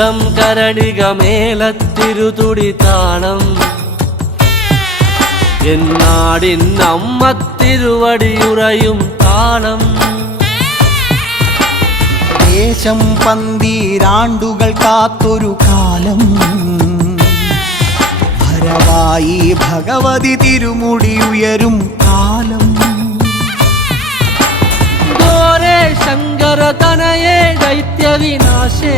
കണ്ഠം കരണികമേലത്തിരുതുടി താളം എന്നാടിൻ അമ്മ തിരുവടിയുറയും താളം ദേശം പന്തീരാണ്ടുകൾ കാത്തൊരു കാലം ഭരവായി ഭഗവതി തിരുമുടി ഉയരും കാലം ഗോരേ ശങ്കര തനയേ ദൈത്യവിനാശേ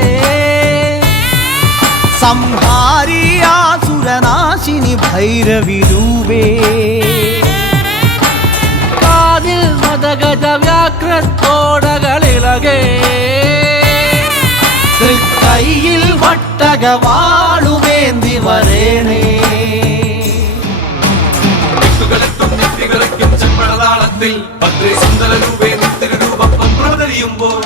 സംഹാരി ആസുരനാശിനി ഭൈരവിരൂപേ കാതിൽ മദഗജ വ്യാഘ്രത്തോടകളിളകേ കയ്യിൽ വട്ടകവാളുമേന്തി വരേണേ ചെമ്പഴതാളത്തിൽ ഭദ്രേ സുന്ദര രൂപേ നിത്യരൂപം പ്രവതരിയുമ്പോൾ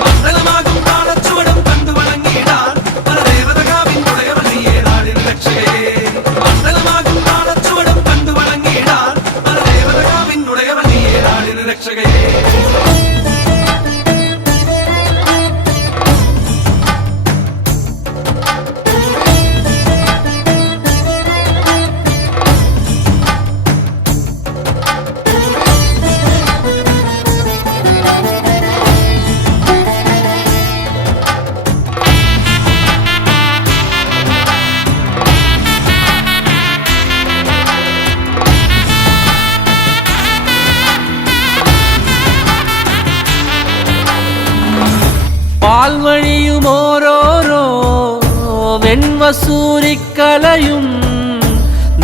മണ്ഡലമാകും താളച്ചുവടും കണ്ടു വണങ്ങിയിടാൻ പരദേവതകാവിൻ ഉടയവനെയേ നാടിൻ രക്ഷകയെ മണ്ഡലമാകും താളച്ചുവടും കണ്ടു വണങ്ങിയിടാൻ പരദേവതകാവിൻ ഉടയവനെയേ നാടിൻ രക്ഷകയെ പാൽവഴിയും ഓരോരോ വെൺവസൂരിക്കലയും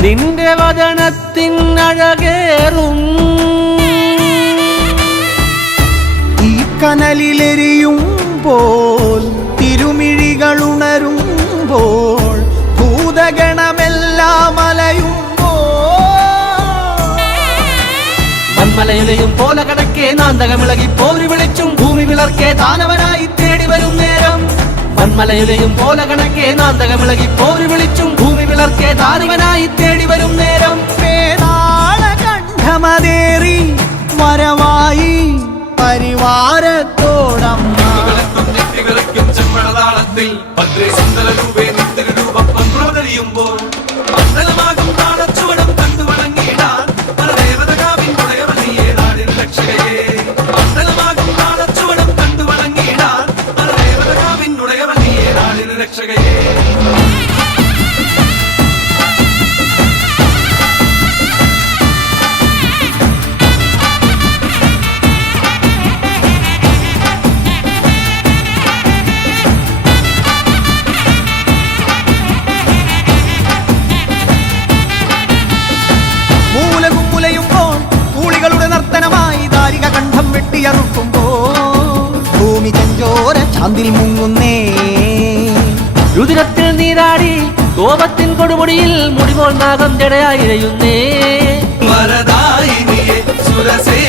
നിന്റെ വദനത്തിനഴകേറും ഈ കനലിലെരിയുമ്പോൾ തിരുമിഴികളുണരുമ്പോൾ ഭൂതഗണമെല്ലാം മന്മലയുലയും പോലെ കടക്കേ നാന്തകമിളകി പോരി വിളിച്ചും ഭൂമി വിളർക്കേ ദാനവനായി തേടി വരും നേരം മന്മലയുലയും പോലെ കടക്കേ നാന്തകമിളകി പോരി വിളിച്ചും ഭൂമി വിളർക്കേ ദാനവനായി തേടി വരും നേരം കണ്ഠമതേറി വരവായി പരിവാരത്തോടമ്മ ചെമ്പഴതാളത്തിൽ ഭദ്രേ സുന്ദര രൂപേ നിത്യരൂപം പ്രവതരിയുമ്പോൾ മണ്ഡലമാകും താളച്ചുവടും കണ്ടു വണങ്ങിയിടാൻ പരദേവതകാവിൻ ഉടയവനെയേ നാടിൻ രക്ഷകയെ മണ്ഡലമാകും താളച്ചുവടും കണ്ടു വണങ്ങിയിടാൻ പരദേവതകാവിൻ ഉടയവനെയേ നാടിൻ രക്ഷകയെ ഭൂമി ചെഞ്ചോര ചാന്തിൽ മുങ്ങുന്നേ രുതിരത്തിൽ നീരാടി കോപത്തിൻ കൊടുമുടിയിൽ മുടിപോൽ നാഗം ജടയായി ഇഴയുന്നേ വരദായിനിയെ സുരസേ